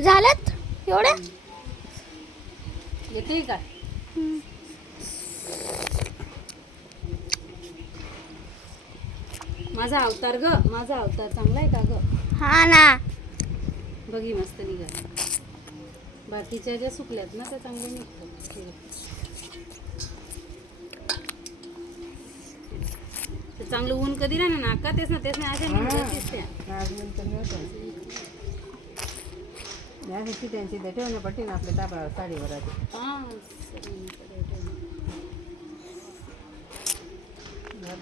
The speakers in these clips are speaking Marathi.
झाल्यात एवढ्या येते का? माझा अवतार ग माझा अवतार चांगला आहे का ग? हा ना. बघी मस्त निघाला. बाकीच्या ज्या सुकल्यात ना त्या चांगल्या निघतात. ते चांगलं ऊन कधी राहणार? ना का तेच ना तेच ना अशा निघतातच ഞാൻ വെച്ചിട്ട് ചെയ്തിട്ട് ഒന്ന് പട്ടി നാട്ടിലെത്താ സാരി വരാതെ ഞാൻ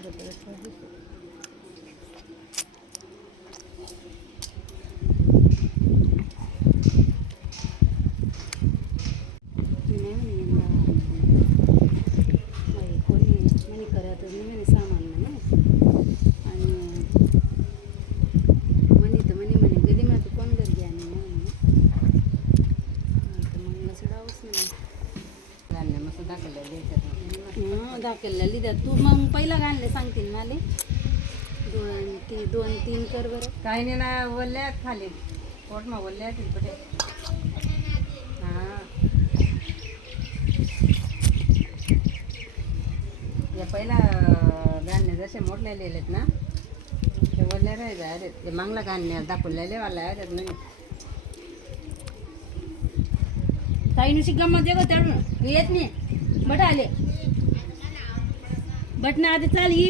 दाखवलेली द्या तू मग पहिला घालले सांगतील मला दोन ती दोन तीन कर बरं. काही नाही ना वल्ल्यात खाली. पोट मग वल्ल्यात पटे हां. या पहिला धान्य जसे मोडलेले आहेत ना ते वल्ल्या राहायचे अरे ते मागला धान्य दाखवलेले वाला आहेत नाही. काही नुशी गंमत दे गं तेवढं. येत नाही. बट आले. बट ना आता चाल ही.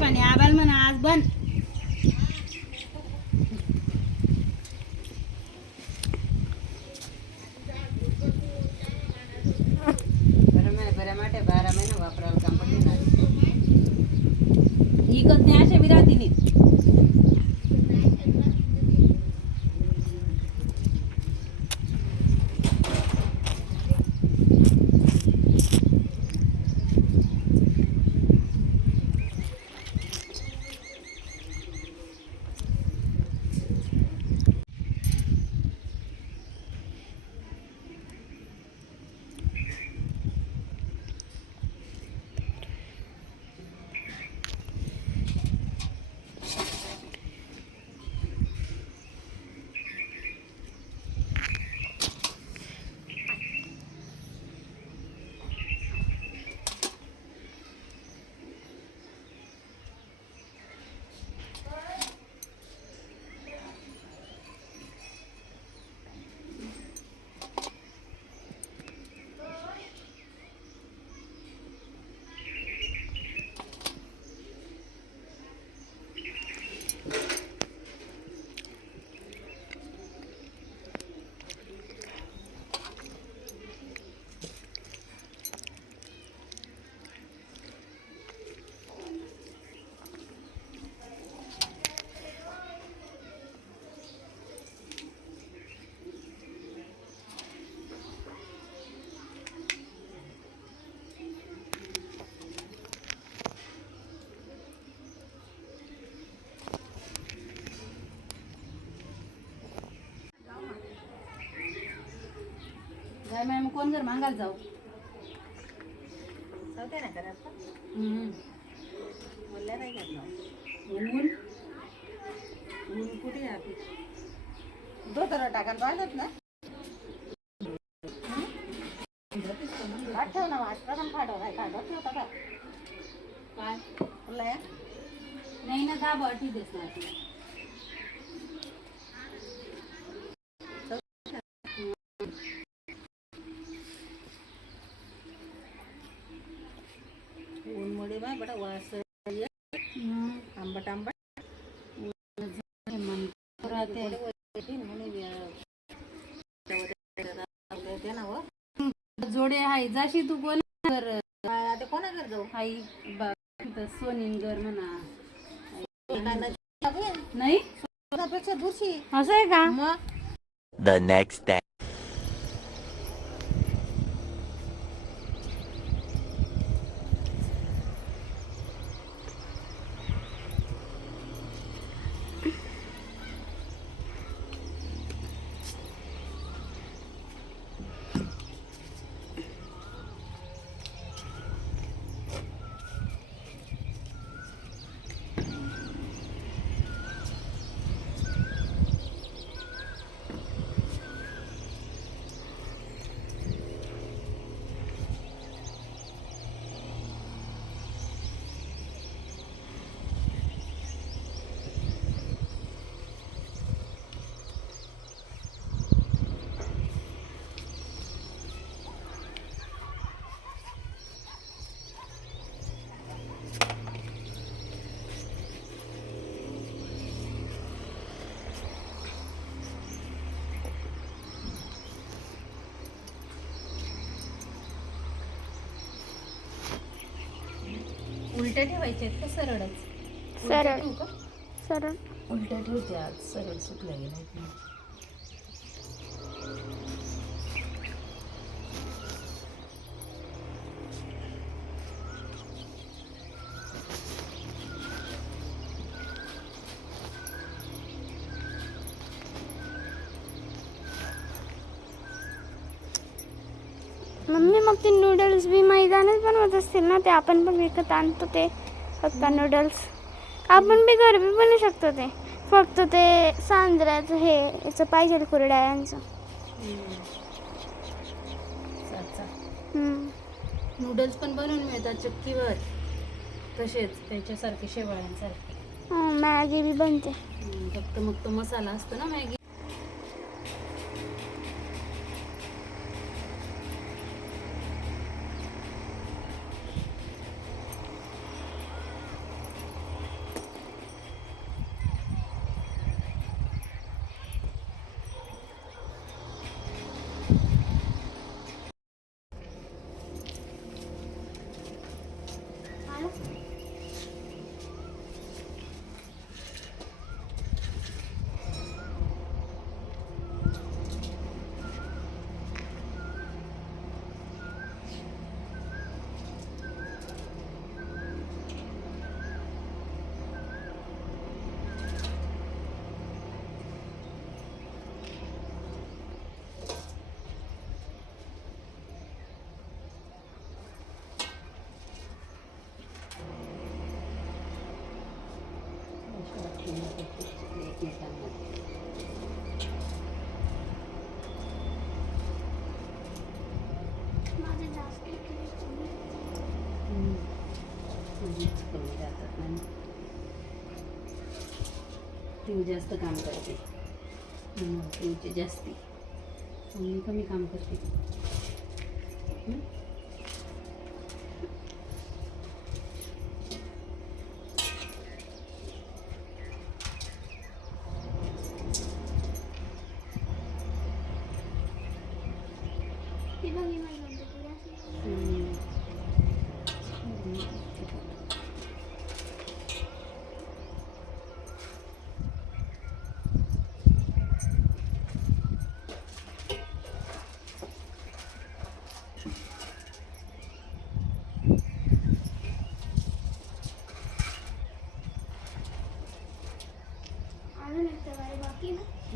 पाणी आबाल म्हणा आज बंद बरं महिने वापरायला काम इकत नाही अशा विरातीने जाय मॅम कोण घर मागायला जाऊ? चालते ना करत हम्म. वल्ल्या नाही करणार ऊन? ऊन कुठे आहे आपली? धोतर टाकायला पाहिजेत ना. ठेव ना वाटतं पण फाटव काय काढत ठेवता का? काय? वल्ल्या नाही ना दाबा ठीक आहेस ना ते ना व जोडे आहे. जाशी तू कोण घर आता कोणाकडे जाऊ? आई बा तिथं सोनीनगर म्हणा. पेक्षा नाही? दूरशी. असं आहे का? मग? The next उलट्या ठेवायच्या आहेत का सरळच? सरळ. सरळ. उलट्या ठेवते आज सरळ सुटल्या गेल्या मम्मी मग ते नूडल्स बी मैदानच बनवत असतील ना? ते आपण पण विकत आणतो ते फक्त नूडल्स आपण बी घरी बी बनवू शकतो ते. फक्त ते सांजऱ्याचं हे याचं पाहिजे चाल. हम्म. नूडल्स पण बनवून मिळतात चक्कीवर. तसेच त्याच्यासारखे शेवाळ्यांसारखे. हं, मॅगी बी बनते. हम्म, फक्त मग तो मसाला असतो ना मॅगी? पिऊ जास्त काम करते. हम्म, पिऊचे जास्ती. मी कमी काम करते. हम्म? हम्म.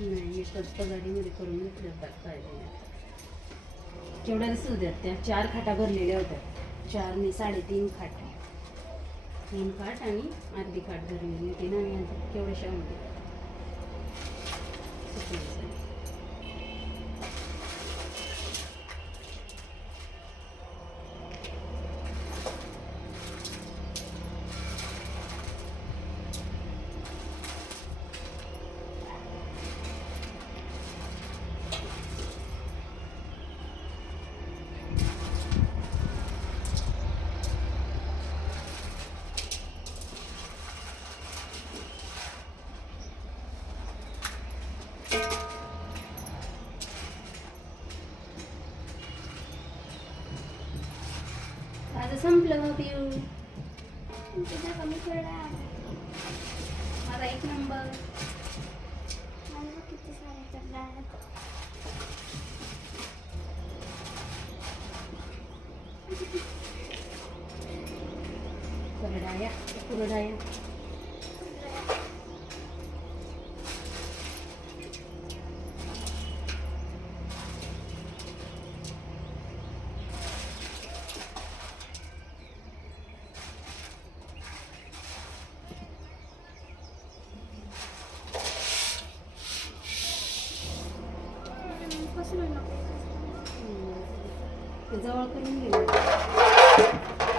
हम्म. स्वस्त फक्त गाडीमध्ये करून घेतलं पाहिजे. केवढ्या दिसत होत्या त्या? चार खाटा भरलेल्या होत्या. चार नाही साडेतीन खाट. तीन खाट आणि अर्धी खाट भरलेली होती ना केवढ्याशा होत्या संपलं पिऊन. तुझा कमी करा माझा एक नंबर. मला किती सारे पडला कुरडाया कुरडाया ते जवळ करून घेऊ.